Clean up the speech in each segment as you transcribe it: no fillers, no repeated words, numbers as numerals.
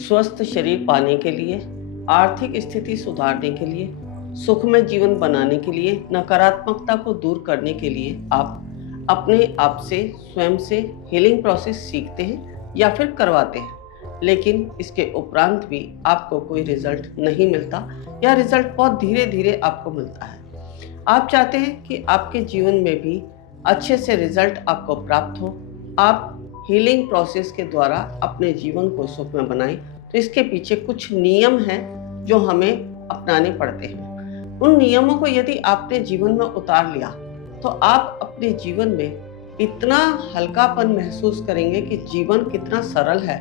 स्वस्थ शरीर पाने के लिए, आर्थिक स्थिति सुधारने के लिए, सुखमय जीवन बनाने के लिए, नकारात्मकता को दूर करने के लिए आप अपने आप से स्वयं से हीलिंग प्रोसेस सीखते हैं या फिर करवाते हैं, लेकिन इसके उपरांत भी आपको कोई रिजल्ट नहीं मिलता या रिजल्ट बहुत धीरे धीरे आपको मिलता है। आप चाहते हैं कि आपके जीवन में भी अच्छे से रिजल्ट आपको प्राप्त हो, आप हीलिंग प्रोसेस के द्वारा अपने जीवन को सुखमय बनाएं, तो इसके पीछे कुछ नियम हैं जो हमें अपनाने पड़ते हैं। उन नियमों को यदि आपने जीवन में उतार लिया तो आप अपने जीवन में इतना हल्कापन महसूस करेंगे कि जीवन कितना सरल है,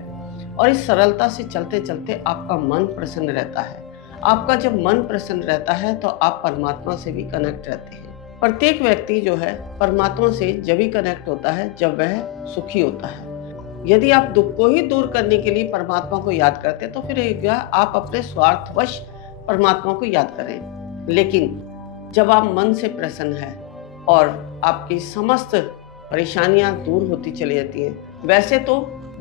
और इस सरलता से चलते चलते आपका मन प्रसन्न रहता है। आपका जब मन प्रसन्न रहता है तो आप परमात्मा से भी कनेक्ट रहते हैं। प्रत्येक व्यक्ति जो है परमात्मा से जब भी कनेक्ट होता है जब वह सुखी होता है। यदि आप दुख को ही दूर करने के लिए परमात्मा को याद करते तो फिर आप अपने स्वार्थवश परमात्मा को याद करें। लेकिन जब आप मन से प्रसन्न हैं और आपकी समस्त परेशानियां दूर होती चली जाती हैं, वैसे तो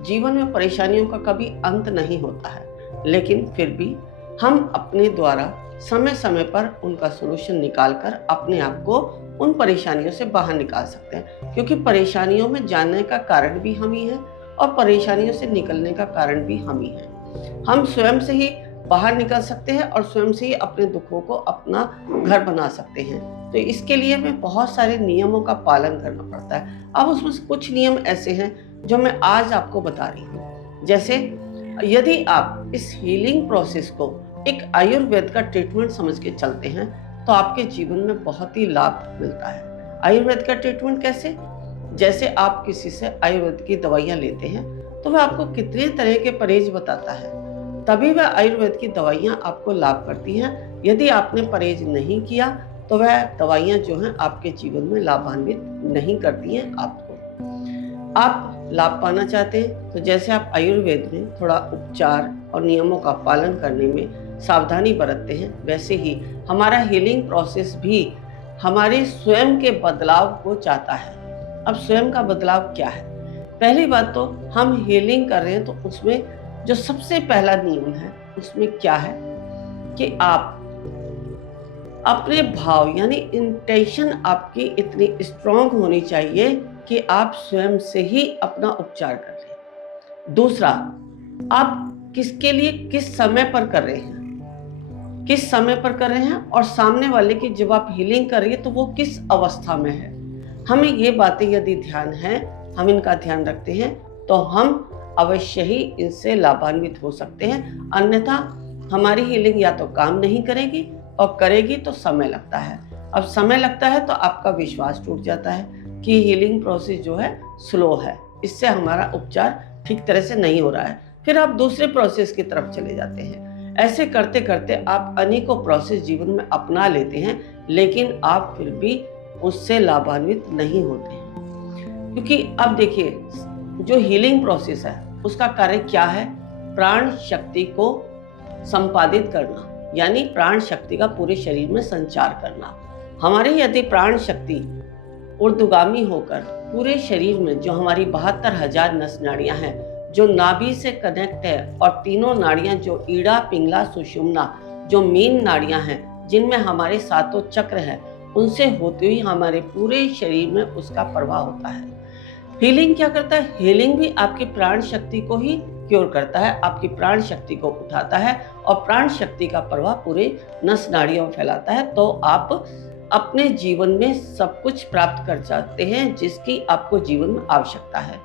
जीवन में परेशानियों का कभी अंत नहीं होता है, लेकिन फिर भी हम अपने द्वारा समय समय पर उनका सॉल्यूशन निकालकर अपने आप को उन परेशानियों से बाहर निकाल सकते हैं, क्योंकि परेशानियों में जानने का कारण भी हम ही हैं और परेशानियों से निकलने का कारण भी हम ही हैं। हम स्वयं से ही बाहर निकल सकते हैं और स्वयं से ही अपने दुखों को अपना घर बना सकते हैं। तो इसके लिए हमें बहुत सारे नियमों का पालन करना पड़ता है। अब उसमें से कुछ नियम ऐसे हैं जो मैं आज आपको बता रही हूँ। जैसे यदि आप इस हीलिंग प्रोसेस को एक आयुर्वेद का ट्रीटमेंट समझ के चलते हैं तो आपके जीवन में बहुत ही लाभ मिलता है। आयुर्वेद का ट्रीटमेंट कैसे? जैसे आप किसी से आयुर्वेद की दवाइयाँ लेते हैं तो वह आपको कितने तरह के परहेज बताता है, तभी वह आयुर्वेद की दवाइयाँ आपको लाभ करती हैं। यदि आपने परहेज नहीं किया तो वह दवाइयाँ जो हैं आपके जीवन में लाभान्वित नहीं करती हैं आपको। आप लाभ पाना चाहते हैं तो जैसे आप आयुर्वेद में थोड़ा उपचार और नियमों का पालन करने में सावधानी बरतते हैं, वैसे ही हमारा हीलिंग प्रोसेस भी हमारे स्वयं के बदलाव को चाहता है। अब स्वयं का बदलाव क्या है? पहली बात तो हम हीलिंग कर रहे हैं तो उसमें जो सबसे पहला नियम है उसमें क्या है कि आप अपने भाव यानी इंटेंशन आपकी इतनी स्ट्रांग होनी चाहिए कि आप स्वयं से ही अपना उपचार कर रहे हैं। दूसरा, आप किसके लिए किस समय पर कर रहे हैं, किस समय पर कर रहे हैं, और सामने वाले की जब आप हीलिंग कर रही है तो वो किस अवस्था में है। हमें ये बातें यदि ध्यान है, हम इनका ध्यान रखते हैं तो हम अवश्य ही इनसे लाभान्वित हो सकते हैं। अन्यथा हमारी हीलिंग या तो काम नहीं करेगी, और करेगी तो समय लगता है। अब समय लगता है तो आपका विश्वास टूट जाता है कि हीलिंग प्रोसेस जो है स्लो है, इससे हमारा उपचार ठीक तरह से नहीं हो रहा है। फिर आप दूसरे प्रोसेस की तरफ चले जाते हैं। ऐसे करते करते आप अनेकों प्रोसेस जीवन में अपना लेते हैं, लेकिन आप फिर भी उससे लाभान्वित नहीं होते हैं। क्योंकि अब देखिए, जो हीलिंग प्रोसेस है उसका कार्य क्या है? प्राण शक्ति को संपादित करना, यानी प्राण शक्ति का पूरे शरीर में संचार करना। हमारी यदि प्राण शक्ति ऊर्ध्वगामी होकर पूरे शरीर में जो हमारी 72,000 नस नाड़ियां हैं, जो नाभि से कनेक्ट है, और तीनों नाड़ियां जो ईड़ा, पिंगला, सुषुम्ना, जो मेन नाड़ियां हैं जिनमें हमारे सातों चक्र हैं, उनसे होते हुए हमारे पूरे शरीर में उसका प्रवाह होता है। हीलिंग क्या करता है? हीलिंग भी आपकी प्राण शक्ति को ही क्योर करता है, आपकी प्राण शक्ति को उठाता है और प्राण शक्ति का प्रवाह पूरे नस नाड़ियों में फैलाता है। तो आप अपने जीवन में सब कुछ प्राप्त कर जाते हैं जिसकी आपको जीवन में आवश्यकता है,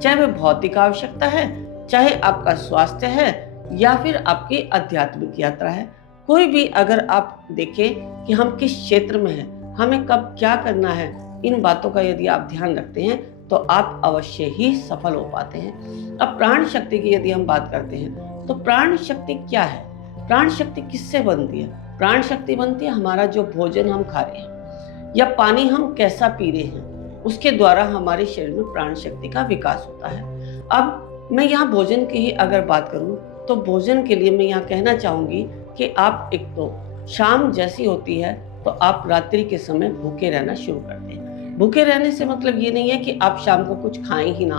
चाहे वह भौतिक आवश्यकता है, चाहे आपका स्वास्थ्य है, या फिर आपकी आध्यात्मिक यात्रा है। कोई भी अगर आप देखें कि हम किस क्षेत्र में हैं, हमें कब क्या करना है, इन बातों का यदि आप ध्यान रखते हैं तो आप अवश्य ही सफल हो पाते हैं। अब प्राण शक्ति की यदि हम बात करते हैं तो प्राण शक्ति क्या है? प्राण शक्ति किससे बनती है? प्राण शक्ति बनती है हमारा जो भोजन हम खा रहे हैं या पानी हम कैसा पी रहे हैं, उसके द्वारा हमारे शरीर में प्राण शक्ति का विकास होता है। अब मैं यहाँ भोजन की ही अगर बात करूँ तो भोजन के लिए मैं यहाँ कहना चाहूँगी कि आप एक तो शाम जैसी होती है तो आप रात्रि के समय भूखे रहना शुरू कर दें। भूखे रहने से मतलब ये नहीं है कि आप शाम को कुछ खाएं ही ना,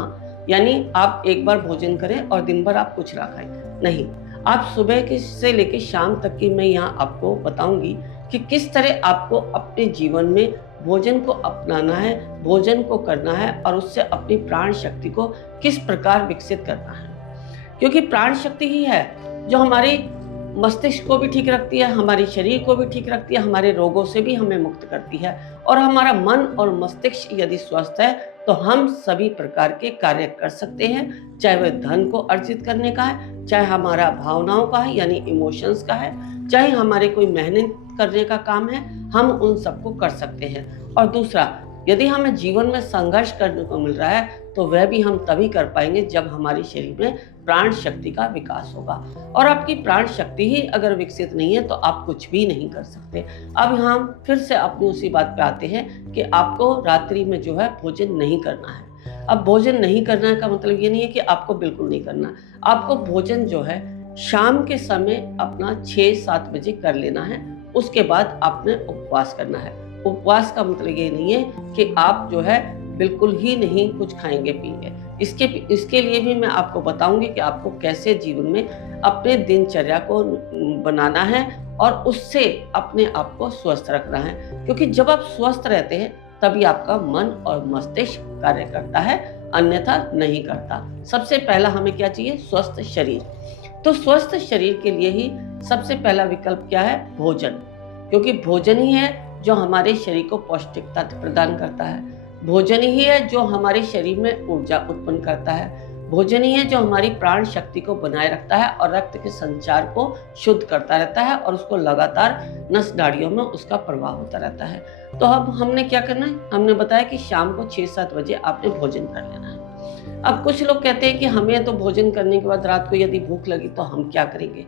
यानी आप एक बार भोजन करें और दिन भर आप कुछ ना खाएं, नहीं। आप सुबह के से लेकर शाम तक की मैं यहाँ आपको बताऊंगी कि किस तरह आपको अपने जीवन में भोजन को अपनाना है, भोजन को करना है और उससे अपनी प्राण शक्ति को किस प्रकार विकसित करना है। क्योंकि प्राण शक्ति ही है जो हमारे मस्तिष्क को भी ठीक रखती है, हमारे शरीर को भी ठीक रखती है, हमारे रोगों से भी हमें मुक्त करती है। और हमारा मन और मस्तिष्क यदि स्वस्थ है तो हम सभी प्रकार के कार्य कर सकते हैं, चाहे वह धन को अर्जित करने का है, चाहे हमारा भावनाओं का है यानी इमोशंस का है, चाहे हमारे कोई मेहनत करने का काम है, हम उन सबको कर सकते हैं। और दूसरा, यदि हमें जीवन में संघर्ष करने को मिल रहा है तो वह भी हम तभी कर पाएंगे जब हमारे शरीर में प्राण शक्ति का विकास होगा। और आपकी प्राण शक्ति ही अगर विकसित नहीं है तो आप कुछ भी नहीं कर सकते। अब हम फिर से अपनी उसी बात पे आते हैं कि आपको रात्रि में जो है भोजन नहीं करना है। अब भोजन नहीं करना का मतलब ये नहीं है कि आपको बिल्कुल नहीं करना। आपको भोजन जो है शाम के समय अपना 6-7 बजे कर लेना है। उसके बाद आपने उपवास करना है। उपवास का मतलब ये नहीं है कि आप जो है बिल्कुल ही नहीं कुछ खाएंगे पिएंगे। इसके लिए भी मैं आपको बताऊंगी कि आपको कैसे जीवन में अपने दिनचर्या को बनाना है और उससे अपने आप को स्वस्थ रखना है। क्योंकि जब आप स्वस्थ रहते हैं तभी आपका मन और मस्तिष्क कार्य करता है, अन्यथा नहीं करता। सबसे पहला हमें क्या चाहिए? स्वस्थ शरीर। तो स्वस्थ शरीर के लिए ही सबसे पहला विकल्प क्या है? भोजन। क्योंकि भोजन ही है जो हमारे शरीर को पौष्टिकता प्रदान करता है। भोजन ही है जो हमारे शरीर में ऊर्जा उत्पन्न करता है। भोजन ही है जो हमारी प्राण शक्ति को बनाए रखता है और रक्त के संचार को शुद्ध करता रहता है और उसको लगातार नस नाड़ियों में उसका प्रवाह होता रहता है। तो अब हमने क्या करना है? हमने बताया कि शाम को 6-7 बजे आपने भोजन कर लेना है। अब कुछ लोग कहते हैं कि हमें तो भोजन करने के बाद रात को यदि भूख लगी तो हम क्या करेंगे?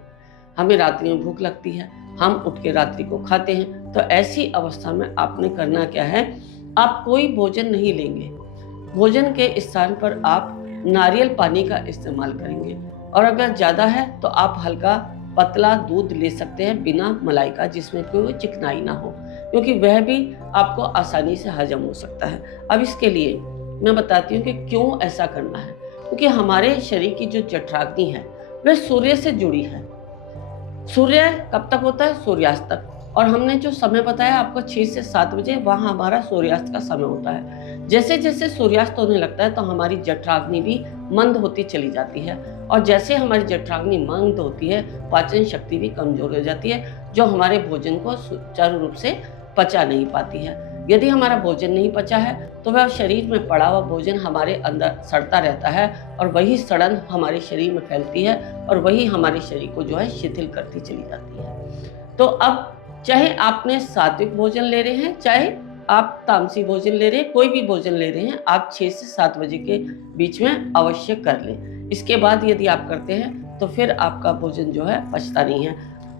हमें रात्रि में भूख लगती है, हम उठ के रात्रि को खाते हैं। तो ऐसी अवस्था में आपने करना क्या है? आप कोई भोजन नहीं लेंगे। भोजन के स्थान पर आप नारियल पानी का इस्तेमाल करेंगे और अगर ज़्यादा है तो आप हल्का पतला दूध ले सकते हैं बिना मलाई का, जिसमें कोई चिकनाई ना हो, क्योंकि वह भी आपको आसानी से हजम हो सकता है। अब इसके लिए मैं बताती हूँ कि क्यों ऐसा करना है। क्योंकि हमारे शरीर की जो जठराग्नि है वह सूर्य से जुड़ी है। सूर्य कब तक होता है? सूर्यास्त तक। और हमने जो समय बताया आपको 6 से 7 बजे, वहाँ हमारा सूर्यास्त का समय होता है। जैसे जैसे सूर्यास्त होने लगता है तो हमारी जठराग्नि भी मंद होती चली जाती है और जैसे हमारी जठराग्नि मंद होती है पाचन शक्ति भी कमजोर हो जाती है, जो हमारे भोजन को सुचारू रूप से पचा नहीं पाती है। यदि हमारा भोजन नहीं पचा है तो वह शरीर में पड़ा हुआ भोजन हमारे अंदर सड़ता रहता है और वही सड़न हमारे शरीर में फैलती है और वही हमारे शरीर को जो है शिथिल करती चली जाती है। तो अब चाहे आपने सात्विक भोजन ले रहे हैं, चाहे आप तामसी भोजन ले रहे हैं, कोई भी भोजन ले रहे हैं, आप 6 से 7 बजे के बीच में अवश्य कर लें। इसके बाद यदि आप करते हैं तो फिर आपका भोजन जो है पचता नहीं है।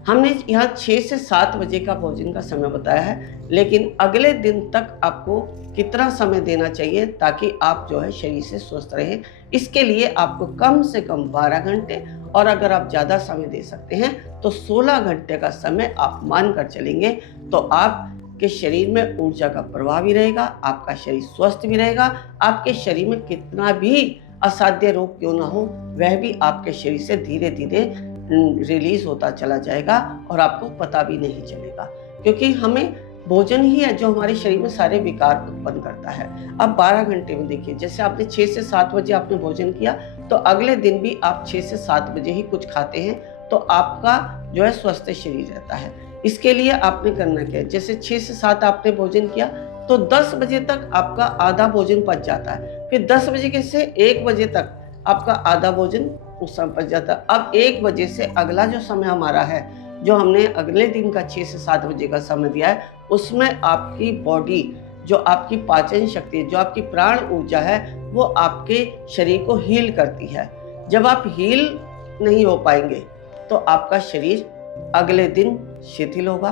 हमने यहाँ 6 से 7 बजे का भोजन का समय बताया है, लेकिन अगले दिन तक आपको कितना समय देना चाहिए ताकि आप जो है शरीर से स्वस्थ रहें? इसके लिए आपको कम से कम 12 घंटे और अगर आप ज़्यादा समय दे सकते हैं तो 16 घंटे का समय आप मान कर चलेंगे तो आपके शरीर में ऊर्जा का प्रवाह भी रहेगा, आपका शरीर स्वस्थ भी रहेगा। आपके शरीर में कितना भी असाध्य रोग क्यों ना हो वह भी आपके शरीर से धीरे धीरे रिलीज होता चला जाएगा और आपको पता भी नहीं चलेगा। क्योंकि हमें भोजन ही है जो हमारे शरीर में सारे विकार उत्पन्न करता है। अब 12 घंटे में देखिए, जैसे आपने 6 से 7 बजे आपने भोजन किया तो अगले दिन भी आप 6 से 7 बजे ही कुछ खाते हैं तो आपका जो है स्वस्थ शरीर रहता है। इसके लिए आपने करना क्या है? जैसे 6 से 7 आपने भोजन किया तो 10 बजे तक आपका आधा भोजन पच जाता है। फिर 10 बजे से 1 बजे तक आपका आधा भोजन उस समय पच जाता है। अब 1 बजे से अगला जो समय हमारा है, जो हमने अगले दिन का 6 से 7 बजे का समय दिया है, उसमें आपकी बॉडी जो आपकी पाचन शक्ति, जो आपकी प्राण ऊर्जा है, वो आपके शरीर को हील करती है। जब आप हील नहीं हो पाएंगे तो आपका शरीर अगले दिन शिथिल होगा,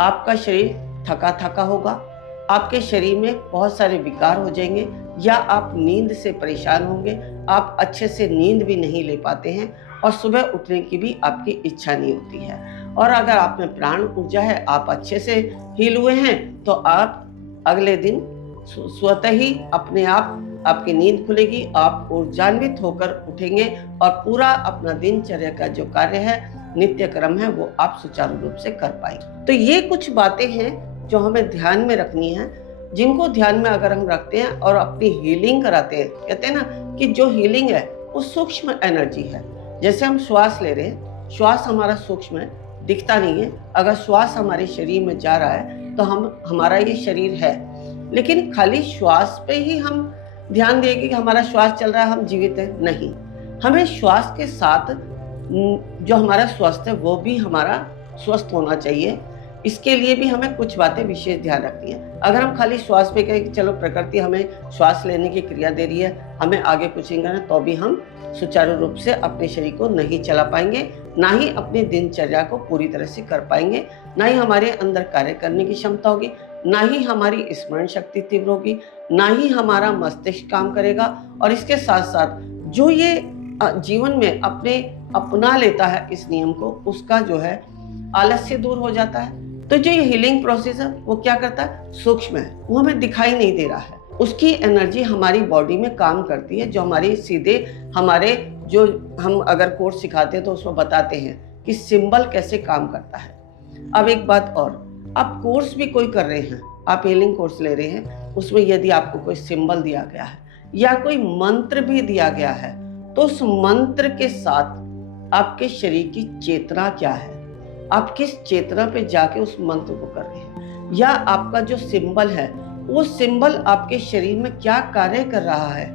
आपका शरीर थका थका होगा, आपके शरीर में बहुत सारे विकार हो जाएंगे या आप नींद से परेशान होंगे, आप अच्छे से नींद भी नहीं ले पाते हैं और सुबह उठने की भी आपकी इच्छा नहीं होती है। और अगर आप में प्राण ऊर्जा है, आप अच्छे से हील हुए हैं तो आप अगले दिन स्वतः ही अपने आप आपकी नींद खुलेगी, आप ऊर्जान्वित होकर उठेंगे और पूरा अपना दिनचर्या का जो कार्य है, नित्य क्रम है, वो आप सुचारू रूप से कर पाएंगे। तो ये कुछ बातें हैं जो हमें ध्यान में रखनी है, जिनको ध्यान में अगर हम रखते हैं और अपनी हीलिंग कराते हैं, कहते हैं ना कि जो हीलिंग है वो सूक्ष्म एनर्जी है। जैसे हम श्वास ले रहे हैं, श्वास हमारा सूक्ष्म है, दिखता नहीं है। अगर श्वास हमारे शरीर में जा रहा है तो हमारा ये शरीर है, लेकिन खाली श्वास पे ही हम ध्यान देंगे कि हमारा श्वास चल रहा है, हम जीवित हैं, नहीं। हमें श्वास के साथ जो हमारा स्वास्थ्य है वो भी हमारा स्वस्थ होना चाहिए। इसके लिए भी हमें कुछ बातें विशेष ध्यान रखनी है। अगर हम खाली श्वास पे कहें कि चलो प्रकृति हमें श्वास लेने की क्रिया दे रही है, हमें आगे कुछ नहीं करना, तो भी हम सुचारू रूप से अपने शरीर को नहीं चला पाएंगे, ना ही अपनी दिनचर्या को पूरी तरह से कर पाएंगे, ना ही हमारे अंदर कार्य करने की क्षमता होगी, ना ही हमारी स्मरण शक्ति तीव्र होगी, ना ही हमारा मस्तिष्क काम करेगा। और इसके साथ साथ जो ये जीवन में अपना लेता है इस नियम को, उसका जो है आलस्य दूर हो जाता है। तो जो ये हीलिंग प्रोसेस है वो क्या करता है, सूक्ष्म है, वो हमें दिखाई नहीं दे रहा है। उसकी एनर्जी हमारी बॉडी में काम करती है, जो हमारी सीधे हमारे जो हम अगर कोर्स सिखाते हैं तो उसमें बताते हैं कि सिंबल कैसे काम करता है। अब एक बात और, आप कोर्स भी कोई कर रहे हैं, आप हीलिंग कोर्स ले रहे हैं, उसमें यदि आपको कोई सिंबल दिया गया है या कोई मंत्र भी दिया गया है, तो उस मंत्र के साथ आपके शरीर की चेतना क्या है, आप किस चेतना पे जाके उस मंत्र को कर रहे हैं, या आपका जो सिंबल है वो सिंबल आपके शरीर में क्या कार्य कर रहा है,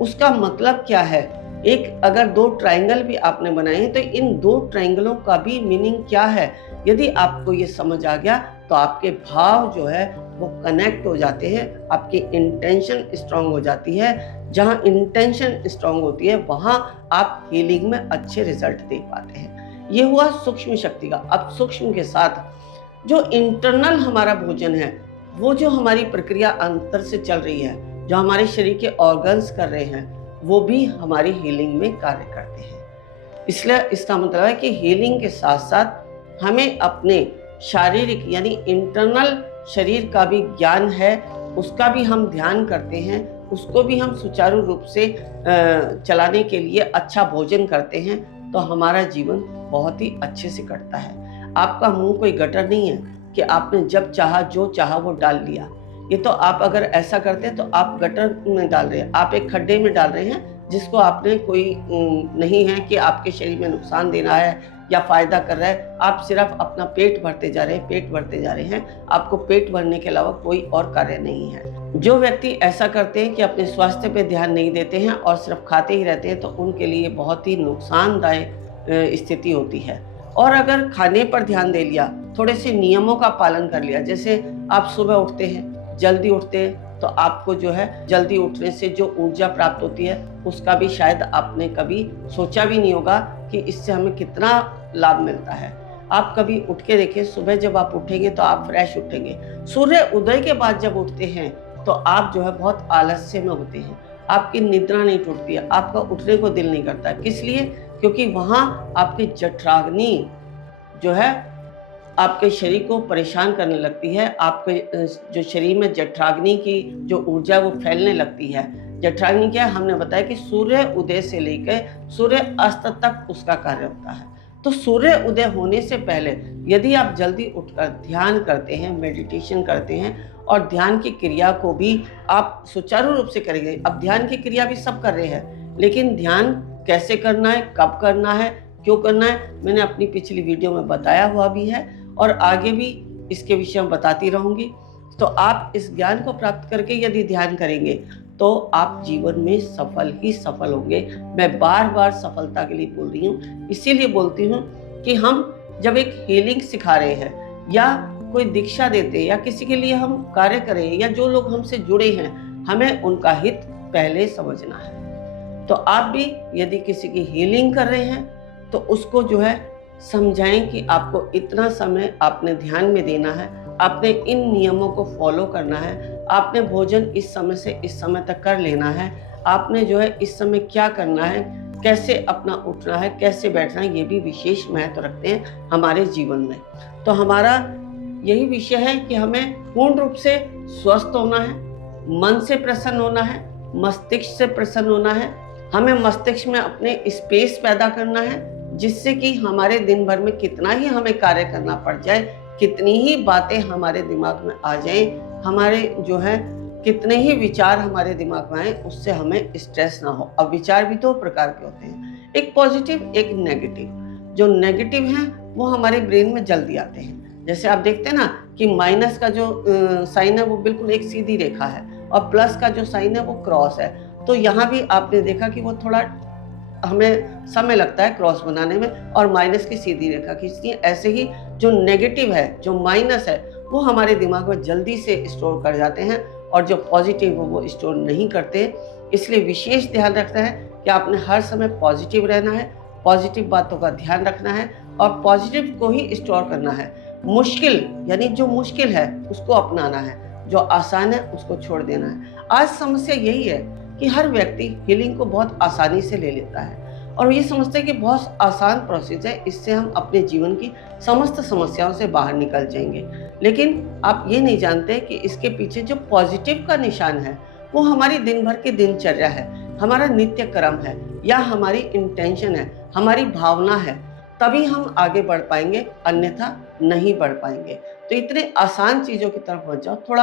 उसका मतलब क्या है। एक अगर दो ट्रायंगल भी आपने बनाए हैं तो इन दो ट्रायंगलों का भी मीनिंग क्या है, यदि आपको ये समझ आ गया तो आपके भाव जो है वो कनेक्ट हो जाते हैं, आपकी इंटेंशन स्ट्रांग हो जाती है। जहाँ इंटेंशन स्ट्रांग होती है वहाँ आप हीलिंग में अच्छे रिजल्ट देख पाते हैं। ये हुआ सूक्ष्म शक्ति का। अब सूक्ष्म के साथ जो इंटरनल हमारा भोजन है, वो जो हमारी प्रक्रिया अंतर से चल रही है, जो हमारे शरीर के ऑर्गन्स कर रहे हैं, वो भी हमारी हीलिंग में कार्य करते हैं। इसलिए इसका मतलब है कि हीलिंग के साथ साथ हमें अपने शारीरिक यानी इंटरनल शरीर का भी ज्ञान है, उसका भी हम ध्यान करते हैं, उसको भी हम सुचारू रूप से चलाने के लिए अच्छा भोजन करते हैं, तो हमारा जीवन बहुत ही अच्छे से कटता है। आपका मुंह कोई गटर नहीं है कि आपने जब चाहा जो चाहा वो डाल लिया। ये तो आप अगर ऐसा करते हैं तो आप गटर में डाल रहे हैं, आप एक खड्डे में डाल रहे हैं जिसको आपने कोई नहीं है कि आपके शरीर में नुकसान देना है या फायदा कर रहा है। आप सिर्फ अपना पेट भरते जा रहे हैं, पेट भरते जा रहे हैं, आपको पेट भरने के अलावा कोई और कार्य नहीं है। जो व्यक्ति ऐसा करते हैं कि अपने स्वास्थ्य पे ध्यान नहीं देते हैं और सिर्फ खाते ही रहते हैं, तो उनके लिए बहुत ही नुकसानदायक स्थिति होती है। और अगर खाने पर ध्यान दे लिया, थोड़े से नियमों का पालन कर लिया, जैसे आप सुबह उठते हैं, जल्दी उठते हैं, तो आपको जो है जल्दी उठने से जो ऊर्जा प्राप्त होती है उसका भी शायद आपने कभी सोचा भी नहीं होगा कि इससे हमें कितना लाभ मिलता है। आप कभी उठ के देखिए, सुबह जब आप उठेंगे तो आप फ्रेश उठेंगे। सूर्य उदय के बाद जब उठते हैं तो आप जो है बहुत आलस्य में होते हैं, आपकी निद्रा नहीं टूटती है, आपका उठने को दिल नहीं करता। किस लिए? क्योंकि वहाँ आपकी जठराग्नि जो है आपके शरीर को परेशान करने लगती है। आपके जो शरीर में जठराग्नि की जो ऊर्जा वो फैलने लगती है। जठराग्नि क्या है? हमने बताया कि सूर्य उदय से लेकर सूर्य अस्त तक उसका कार्य होता है। तो सूर्य उदय होने से पहले यदि आप जल्दी उठकर ध्यान करते हैं, मेडिटेशन करते हैं और ध्यान की क्रिया को भी आप सुचारू रूप से करेंगे। अब ध्यान की क्रिया भी सब कर रहे हैं, लेकिन ध्यान कैसे करना है, कब करना है, क्यों करना है, मैंने अपनी पिछली वीडियो में बताया हुआ भी है और आगे भी इसके विषय में बताती रहूंगी। तो आप इस ज्ञान को प्राप्त करके यदि ध्यान करेंगे तो आप जीवन में सफल ही सफल होंगे। मैं बार बार सफलता के लिए बोल रही हूँ, इसीलिए बोलती हूँ कि हम जब एक हीलिंग सिखा रहे हैं या कोई दीक्षा देते हैं या किसी के लिए हम कार्य करें या जो लोग हमसे जुड़े हैं, हमें उनका हित पहले समझना है। तो आप भी यदि किसी की हीलिंग कर रहे हैं तो उसको जो है समझाएं कि आपको इतना समय आपने ध्यान में देना है, आपने इन नियमों को फॉलो करना है, आपने भोजन इस समय से इस समय तक कर लेना है, आपने जो है इस समय क्या करना है, कैसे अपना उठना है, कैसे बैठना है, ये भी विशेष महत्व रखते हैं हमारे जीवन में। तो हमारा यही विषय है कि हमें पूर्ण रूप से स्वस्थ होना है, मन से प्रसन्न होना है, मस्तिष्क से प्रसन्न होना है, हमें मस्तिष्क में अपने स्पेस पैदा करना है, जिससे कि हमारे दिन भर में कितना ही हमें कार्य करना पड़ जाए, कितनी ही बातें हमारे दिमाग में आ जाए, हमारे जो है कितने ही विचार हमारे दिमाग में आए, उससे हमें स्ट्रेस ना हो। अब विचार भी दो प्रकार के होते हैं, एक पॉजिटिव, एक नेगेटिव। जो नेगेटिव हैं वो हमारे ब्रेन में जल्दी आते हैं। जैसे आप देखते हैं ना कि माइनस का जो साइन है वो बिल्कुल एक सीधी रेखा है और प्लस का जो साइन है वो क्रॉस है। तो यहाँ भी आपने देखा कि वो थोड़ा हमें समय लगता है क्रॉस बनाने में और माइनस की सीधी रेखा खींचती है। ऐसे ही जो नेगेटिव है, जो माइनस है, वो हमारे दिमाग में जल्दी से स्टोर कर जाते हैं और जो पॉजिटिव है वो स्टोर नहीं करते। इसलिए विशेष ध्यान रखना है कि आपने हर समय पॉजिटिव रहना है, पॉजिटिव बातों का ध्यान रखना है और पॉजिटिव को ही स्टोर करना है। मुश्किल यानी जो मुश्किल है उसको अपनाना है, जो आसान है उसको छोड़ देना है। आज समस्या यही है कि हर व्यक्ति हीलिंग को बहुत आसानी से ले लेता है और ये समझते हैं कि बहुत आसान प्रोसेस है, इससे हम अपने जीवन की समस्त समस्याओं से बाहर निकल जाएंगे। लेकिन आप ये नहीं जानते कि इसके पीछे जो पॉजिटिव का निशान है वो हमारी दिन भर की दिनचर्या है, हमारा नित्य कर्म है या हमारी इंटेंशन है, हमारी भावना है। तभी हम आगे बढ़ पाएंगे, अन्यथा नहीं बढ़ पाएंगे। तो इतने आसान चीज़ों की तरफ मत जाओ, थोड़ा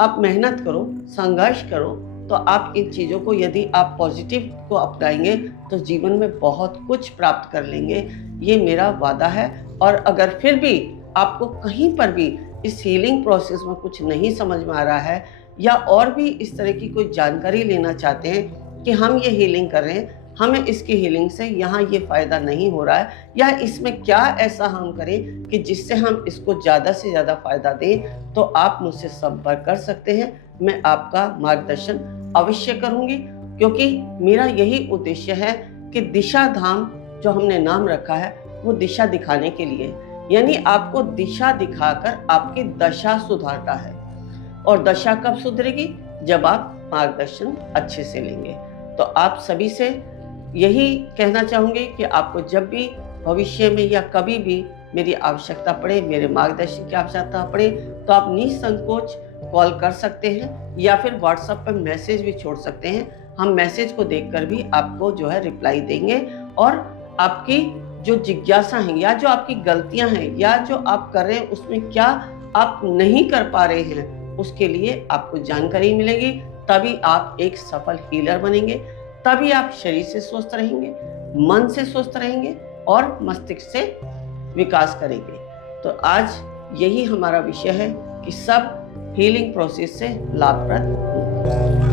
आप मेहनत करो, संघर्ष करो, तो आप इन चीज़ों को, यदि आप पॉजिटिव को अपनाएंगे तो जीवन में बहुत कुछ प्राप्त कर लेंगे। ये मेरा वादा है। और अगर फिर भी आपको कहीं पर भी इस हीलिंग प्रोसेस में कुछ नहीं समझ में आ रहा है या और भी इस तरह की कोई जानकारी लेना चाहते हैं कि हम ये हीलिंग कर रहे हैं, हमें इसकी हीलिंग से यहाँ ये फ़ायदा नहीं हो रहा है या इसमें क्या ऐसा हम करें कि जिससे हम इसको ज़्यादा से ज़्यादा फ़ायदा दें, तो आप मुझसे संपर्क कर सकते हैं। मैं आपका मार्गदर्शन अवश्य करूँगी, क्योंकि मेरा यही उद्देश्य है कि दिशा धाम जो हमने नाम रखा है वो दिशा दिखाने के लिए, यानी आपको दिशा दिखाकर आपकी दशा सुधारता है। और दशा कब सुधरेगी? जब आप मार्गदर्शन अच्छे से लेंगे। तो आप सभी से यही कहना चाहूँगी कि आपको जब भी भविष्य में या कभी भी मेरी आवश्यकता पड़े, मेरे मार्गदर्शन की आवश्यकता पड़े, तो आप निसंकोच कॉल कर सकते हैं या फिर व्हाट्सएप पर मैसेज भी छोड़ सकते हैं। हम मैसेज को देखकर भी आपको जो है रिप्लाई देंगे और आपकी जो जिज्ञासा है या जो आपकी गलतियां हैं या जो आप कर रहे हैं उसमें क्या आप नहीं कर पा रहे हैं, उसके लिए आपको जानकारी मिलेगी। तभी आप एक सफल हीलर बनेंगे, तभी आप शरीर से स्वस्थ रहेंगे, मन से स्वस्थ रहेंगे और मस्तिष्क से विकास करेंगे। तो आज यही हमारा विषय है कि सब हीलिंग प्रोसेस से लाभप्रद हो।